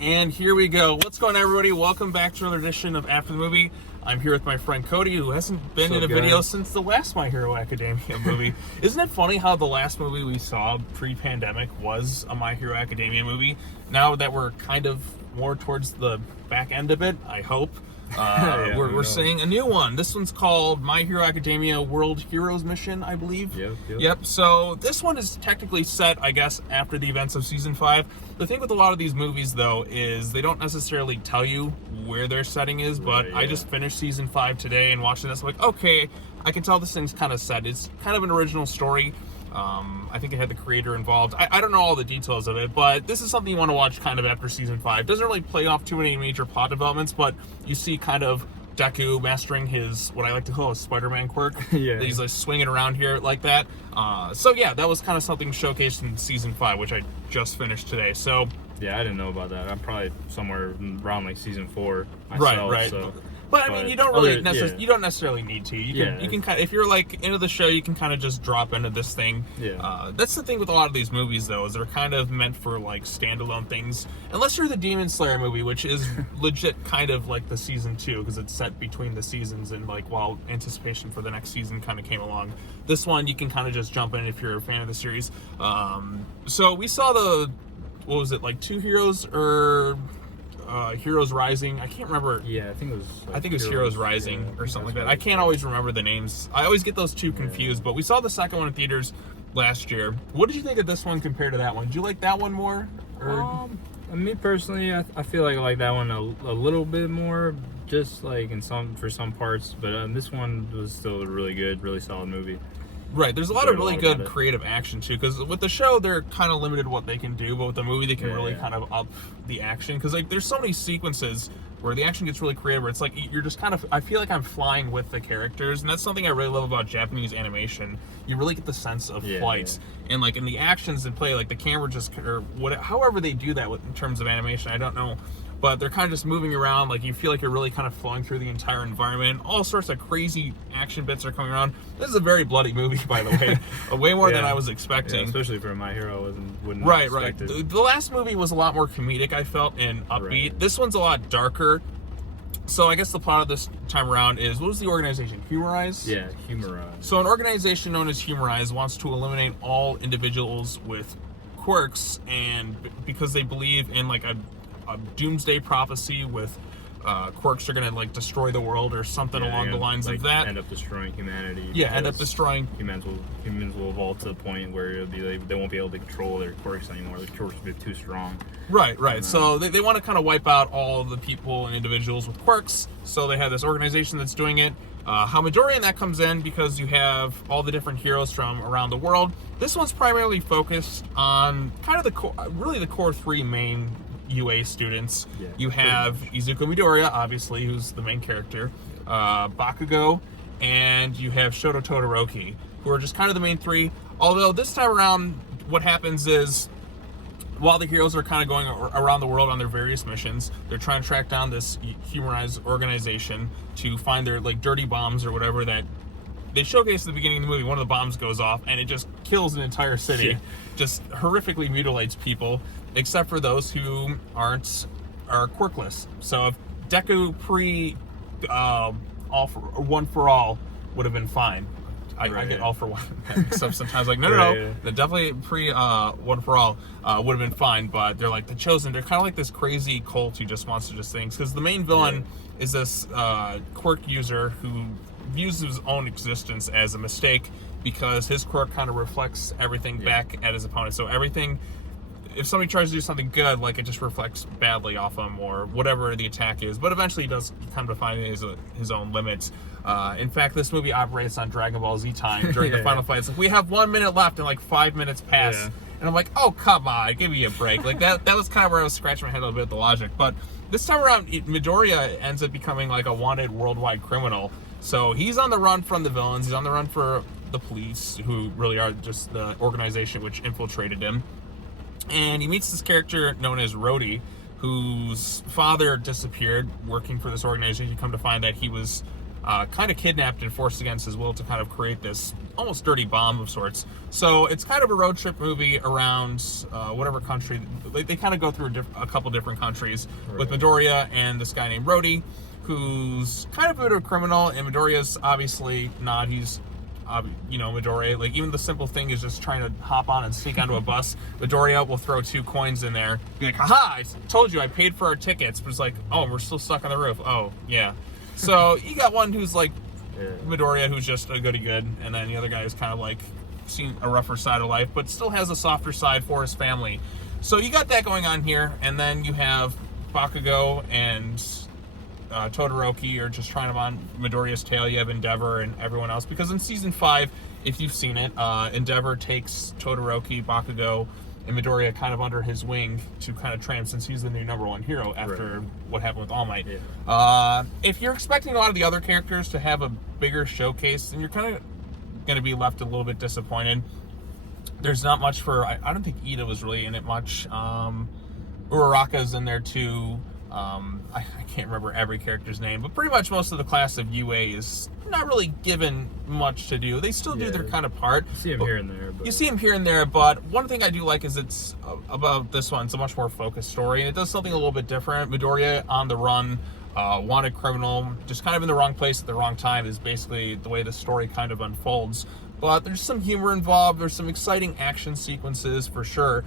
And here we go. What's going on, everybody? Welcome back to another edition of After the Movie. I'm here with my friend Cody, who hasn't been in a video since the last My Hero Academia movie. Isn't it funny how the last movie we saw pre-pandemic was a My Hero Academia movie? Now that we're kind of more towards the back end of it, I hope, we're seeing a new one. This one's called My Hero Academia World Heroes Mission, I believe. Yep. So this one is technically set, I guess, after the events of Season 5. The thing with a lot of these movies, though, is they don't necessarily tell you where their setting is, but I just finished Season 5 today and watching this, I'm like, okay, I can tell this thing's kind of set. It's kind of an original story. I think it had the creator involved. I don't know all the details of it, but this is something you want to watch kind of after Season 5. Doesn't really play off too many major plot developments, but you see kind of Deku mastering his, what I like to call a Spider-Man quirk. He's like swinging around here like that. So yeah, that was kind of something showcased in Season 5, which I just finished today. So yeah, I didn't know about that. I'm probably somewhere around like Season 4 myself. Right. So. But I mean, you don't really you don't necessarily need to. You can kind of, if you're like into the show, you can kind of just drop into this thing. That's the thing with a lot of these movies, though, is they're kind of meant for like standalone things. Unless you're the Demon Slayer movie, which is legit kind of like the Season 2, because it's set between the seasons and like while anticipation for the next season kind of came along. This one you can kind of just jump in if you're a fan of the series. So we saw what was it, like 2 heroes or Heroes Rising. I can't remember. Yeah, I think it was. Like I think it was Heroes Rising or something like that. I can't always remember the names. I always get those two confused. But we saw the second one in theaters last year. What did you think of this one compared to that one? Did you like that one more? Or? Me personally, I feel like I like that one a little bit more, just like for some parts. But this one was still a really good, really solid movie. Right, there's a lot of really good creative action too, because with the show they're kind of limited what they can do, but with the movie they can really kind of up the action, because like there's so many sequences where the action gets really creative, where it's like you're just kind of, I feel like I'm flying with the characters, and that's something I really love about Japanese animation. You really get the sense of flight, and like in the actions in play, like the camera just, or whatever, however they do that in terms of animation, I don't know. But they're kind of just moving around, like you feel like you're really kind of flowing through the entire environment. All sorts of crazy action bits are coming around. This is a very bloody movie, by the way. Way more than I was expecting. Especially for My Hero, wouldn't expect it. The last movie was a lot more comedic, I felt, and upbeat. This one's a lot darker. So I guess the plot of this time around is, what was the organization? Humorize? Yeah, Humorize. So an organization known as Humorize wants to eliminate all individuals with quirks, and because they believe in like a doomsday prophecy with quirks are gonna like destroy the world or something along the lines of that. End up destroying humanity. End up destroying humans will evolve to the point where it'll be like, they won't be able to control their quirks anymore. Their quirks will be too strong. Right. So they want to kind of wipe out all the people and individuals with quirks. So they have this organization that's doing it. How Midoriya that comes in because you have all the different heroes from around the world. This one's primarily focused on kind of the core 3 main UA students. You have Izuku Midoriya, obviously, who's the main character, Bakugo, and you have Shoto Todoroki, who are just kind of the main 3. Although this time around, what happens is, while the heroes are kind of going around the world on their various missions, they're trying to track down this Humorized organization to find their like dirty bombs or whatever that they showcase at the beginning of the movie. One of the bombs goes off and it just kills an entire city, just horrifically mutilates people, except for those who are quirkless. So if Deku One for All would have been fine. I get All for One. Except sometimes like no. Definitely One for All would have been fine. But they're like the Chosen. They're kind of like this crazy cult who just wants to just things. Because the main villain is this quirk user who views his own existence as a mistake, because his quirk kind of reflects everything back at his opponent. So everything, if somebody tries to do something good, like it just reflects badly off him or whatever the attack is. But eventually he does come to find his own limits. In fact, this movie operates on Dragon Ball Z time during the final fight. It's like, we have 1 minute left and like 5 minutes pass. And I'm like, oh, come on, give me a break. Like that was kind of where I was scratching my head a little bit at the logic. But this time around, Midoriya ends up becoming like a wanted worldwide criminal. So he's on the run from the villains. He's on the run for the police, who really are just the organization which infiltrated him. And he meets this character known as Rhodey, whose father disappeared working for this organization. You come to find that he was kind of kidnapped and forced against his will to kind of create this almost dirty bomb of sorts. So it's kind of a road trip movie around whatever country. They kind of go through a couple different countries with Midoriya and this guy named Rhodey, who's kind of a bit of a criminal, and Midoriya's obviously not. He's Midoriya, like, even the simple thing is just trying to hop on and sneak onto a bus. Midoriya will throw 2 coins in there, be like, haha, I told you I paid for our tickets. But it's like, oh, we're still stuck on the roof. Oh, yeah. So you got one who's like Midoriya, who's just a goody-good, and then the other guy is kind of like seen a rougher side of life, but still has a softer side for his family. So you got that going on here, and then you have Bakugo and Todoroki are just trying to on Midoriya's tail. You have Endeavor and everyone else, because in season 5, if you've seen it, Endeavor takes Todoroki, Bakugo, and Midoriya kind of under his wing to kind of train, since he's the new #1 hero after what happened with All Might. If you're expecting a lot of the other characters to have a bigger showcase, then you're kind of going to be left a little bit disappointed. There's not much for, I don't think Ida was really in it much. Uraraka's in there too. I can't remember every character's name, but pretty much most of the class of UA is not really given much to do. They still do their kind of part. You see him here and there. But... You see him here and there, but one thing I do like is it's about this one. It's a much more focused story, and it does something a little bit different. Midoriya on the run, wanted criminal, just kind of in the wrong place at the wrong time is basically the way the story kind of unfolds. But there's some humor involved. There's some exciting action sequences for sure.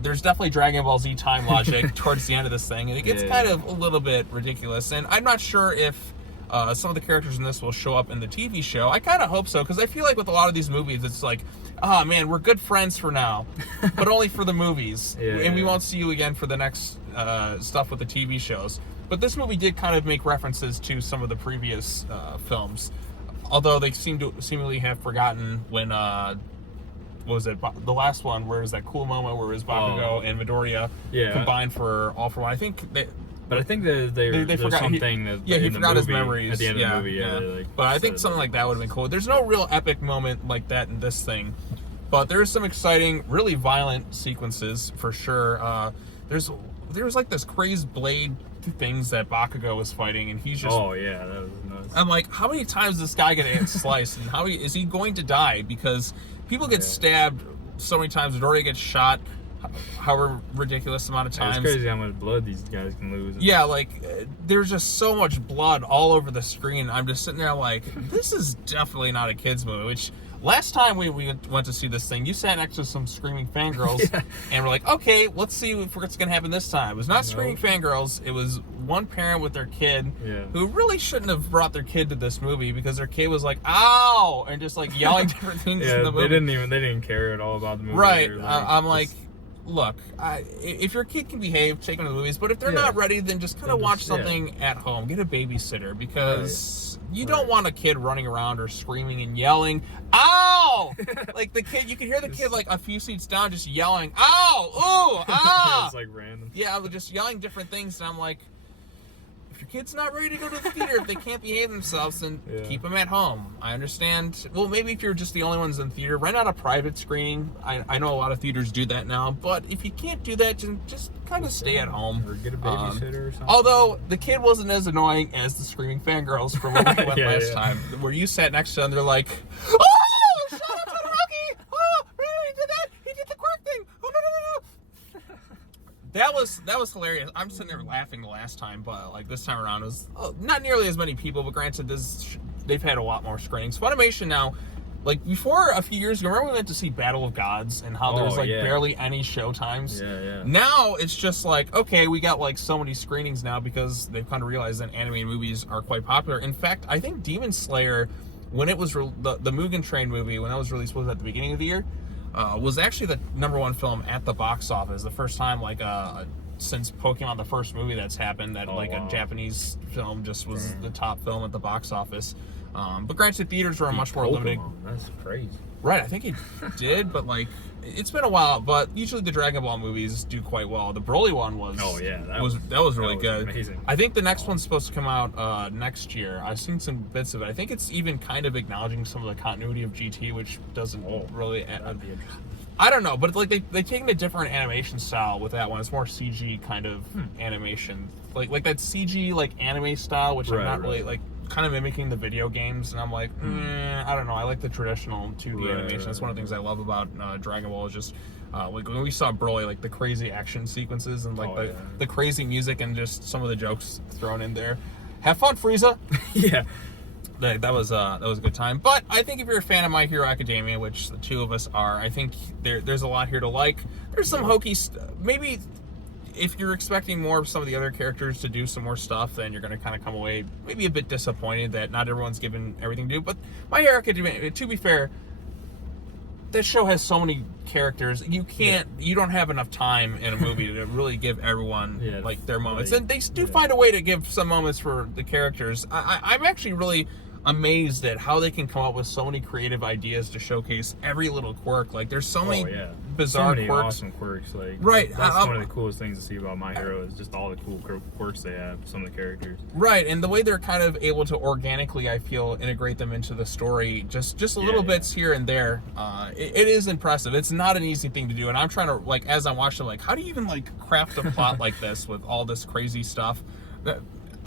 There's definitely Dragon Ball Z time logic towards the end of this thing, and it gets kind of a little bit ridiculous. And I'm not sure if some of the characters in this will show up in the TV show. I kind of hope so, because I feel like with a lot of these movies, it's like, oh man, we're good friends for now, but only for the movies, and we won't see you again for the next stuff with the TV shows. But this movie did kind of make references to some of the previous films, although they seem to seemingly have forgotten when. What was it? The last one, where it was that cool moment where it was Bakugo and Midoriya combined for All For One. I think they. But I think that there's forgot something he forgot his memories at the end of the movie. Like, but I think something like that would have been cool. There's no real epic moment like that in this thing, but there is some exciting, really violent sequences for sure. There's like this crazed blade things that Bakugo was fighting, and he's just that was nuts. I'm like, how many times is this guy gonna get sliced, and how is he going to die? Because people get stabbed so many times. Midoriya gets shot however ridiculous amount of times. It's crazy how much blood these guys can lose. Yeah, like there's just so much blood all over the screen. I'm just sitting there like, this is definitely not a kid's movie. Which last time we went to see this thing, you sat next to some screaming fangirls, and we're like, okay, let's see what's gonna happen this time. It was not screaming fangirls. It was one parent with their kid who really shouldn't have brought their kid to this movie, because their kid was like, ow, and just like yelling different things in the movie. They didn't care at all about the movie. Right. I'm like, look, if your kid can behave, take them to the movies, but if they're not ready, then just kind of watch something at home. Get a babysitter, because you don't want a kid running around or screaming and yelling, ow! Like the kid, you can hear the kid like a few seats down just yelling, ow, ooh, ah! It's like random. Yeah, just yelling different things, and I'm like, if your kid's not ready to go to the theater, if they can't behave themselves, then keep them at home. I understand. Well, maybe if you're just the only ones in the theater, rent out a private screening. I know a lot of theaters do that now, but if you can't do that, just kind of stay at home. Or get a babysitter or something. Although, the kid wasn't as annoying as the screaming fangirls from when we went last time, where you sat next to them, they're like, oh, shut up, Todoroki! Oh, he did that! He did the quirk thing! Oh, no. That was hilarious. I'm sitting there laughing the last time, but like this time around, it was not nearly as many people. But granted, they've had a lot more screenings. Funimation now, like before a few years ago, remember we went to see Battle of Gods and how there was like barely any show times. Now it's just like, okay, we got like so many screenings now because they've kind of realized that animated movies are quite popular. In fact, I think Demon Slayer, when it was the Mugen Train movie, when that was released, was at the beginning of the year. Was actually the #1 film at the box office. The first time, like, since Pokemon, the first movie that's happened, that a Japanese film just was the top film at the box office. But granted, theaters were much more limited. That's crazy. Right, I think he did, but like, it's been a while. But usually the Dragon Ball movies do quite well. The Broly one was that was really good. Amazing. I think the next one's supposed to come out next year. I've seen some bits of it. I think it's even kind of acknowledging some of the continuity of GT, which doesn't really. That'd be interesting. I don't know, but like they taken a different animation style with that one. It's more CG kind of animation, like that CG like anime style, which I'm not really like kind of mimicking the video games, and I'm like, I don't know. I like the traditional 2D animation. That's one of the things I love about Dragon Ball is just like when we saw Broly, like the crazy action sequences and like the crazy music and just some of the jokes thrown in there. Have fun, Frieza. Yeah. That was a good time. But I think if you're a fan of My Hero Academia, which the two of us are, I think there's a lot here to like. There's some hokey maybe if you're expecting more of some of the other characters to do some more stuff, then you're going to kind of come away maybe a bit disappointed that not everyone's given everything to do. But My Hero Academia, to be fair, that show has so many characters. You don't have enough time in a movie to really give everyone like their moments. And they do find a way to give some moments for the characters. I'm actually really amazed at how they can come up with so many creative ideas to showcase every little quirk. Like there's so many bizarre quirks. Awesome quirks. Like that's one of the coolest things to see about My Hero is just all the cool quirks they have, some of the characters. Right, and the way they're kind of able to organically, I feel, integrate them into the story, just a little bits here and there. It is impressive. It's not an easy thing to do, and I'm trying to, like, as I'm watching, like, how do you even, like, craft a plot like this with all this crazy stuff?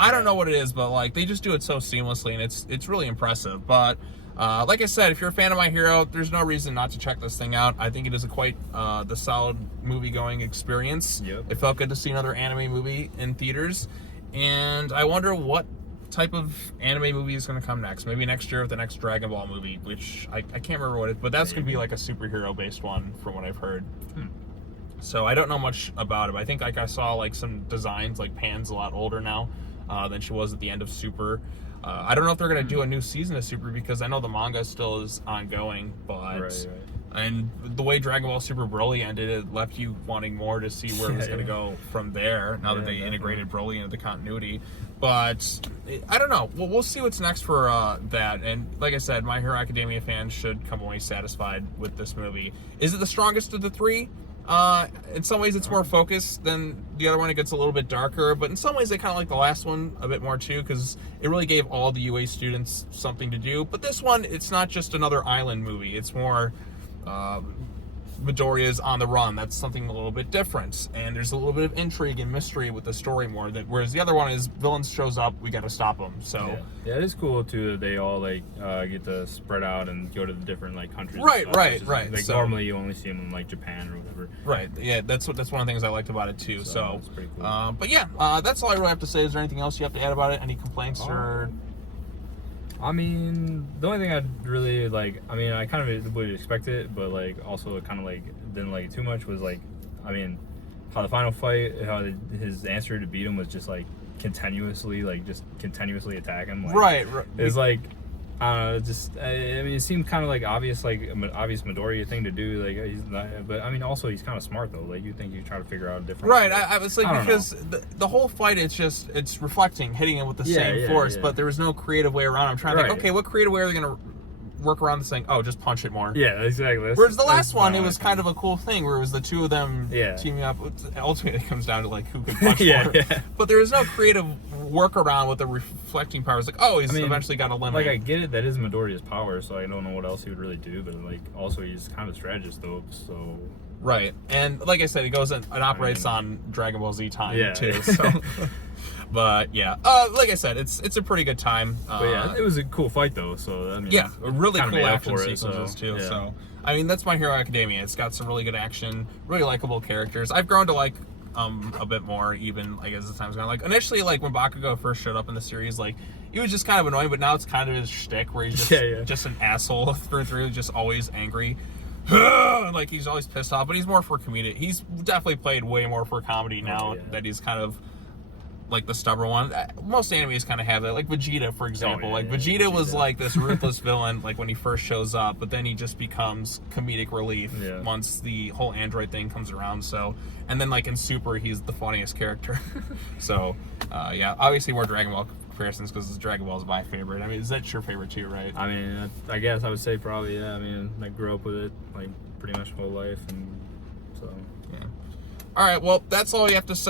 I don't know what it is, but like they just do it so seamlessly, and it's really impressive. But like I said, if you're a fan of My Hero, there's no reason not to check this thing out. I think it is quite the solid movie-going experience. It felt good to see another anime movie in theaters, and I wonder what type of anime movie is going to come next. Maybe next year with the next Dragon Ball movie, which I can't remember what it is, but that's going to be like a superhero-based one from what I've heard. So I don't know much about it. But I think like I saw like some designs, like Pan's a lot older now than she was at the end of Super. I don't know if they're going to do a new season of Super because I know the manga still is ongoing, but and the way Dragon Ball Super Broly ended, it left you wanting more to see where it was going to go from there now that they integrated Broly into the continuity. But I don't know. We'll see what's next for that. And like I said, My Hero Academia fans should come away satisfied with this movie. Is it the strongest of the three? In some ways it's more focused than the other one. It gets a little bit darker, but in some ways I kind of like the last one a bit more too, because it really gave all the UA students something to do. But this one, it's not just another island movie. It's more Midoriya's on the run. That's something a little bit different, and there's a little bit of intrigue and mystery with the story more. Whereas the other one is villains shows up, we got to stop them. So yeah, it is cool too that they all like get to spread out and go to the different like countries. Right. Like so, normally you only see them in like Japan or whatever. Right. Yeah, that's one of the things I liked about it too. So it's pretty cool. But yeah, that's all I really have to say. Is there anything else you have to add about it? Any complaints or? I mean, the only thing I'd really like, I mean, I kind of would expect it, but like also it kind of like didn't like it too much was like, I mean, how the final fight, how his answer to beat him was just like continuously attack him. Like, right. It's like, just I mean, it seemed kind of like obvious Midoriya thing to do. Like he's not, but I mean, also he's kind of smart though. Like you think you try to figure out a different. Right, I was like because the whole fight, it's reflecting, hitting it with the same force, but there was no creative way around. I'm trying to think, okay, what creative way are they gonna work around this thing? Oh, just punch it more. Yeah, exactly. Whereas the last one, it was kind of a cool thing where it was the two of them teaming up. Ultimately, it comes down to like who could punch more. But there was no creative workaround with the reflecting power. It's like, oh, he's eventually got a limit. Like I get it, that is Midoriya's power, so I don't know what else he would really do. But like also he's kind of a strategist though, so. Right, and like I said, it goes and operates on Dragon Ball Z time too. So. But yeah, like I said, it's a pretty good time. But yeah, it was a cool fight though. So I mean, a really cool action sequences too. Yeah. So I mean, that's My Hero Academia. It's got some really good action, really likable characters. I've grown to like a bit more even like as the time's gone. Like initially, like when Bakugo first showed up in the series, like he was just kind of annoying, but now it's kind of his shtick where he's just an asshole through, just always angry. Like he's always pissed off, but he's more for comedy. He's definitely played way more for comedy now that he's kind of like the stubborn one. Most animes kind of have that, like Vegeta, for example. Vegeta was like this ruthless villain, like when he first shows up, but then he just becomes comedic relief once the whole android thing comes around. So, and then like in Super, he's the funniest character. So, yeah, obviously more Dragon Ball comparisons because Dragon Ball is my favorite. I mean, is that your favorite too, right? I mean, I guess I would say probably, yeah. I mean, I grew up with it like pretty much my whole life, and so yeah. All right, well, that's all you have to say.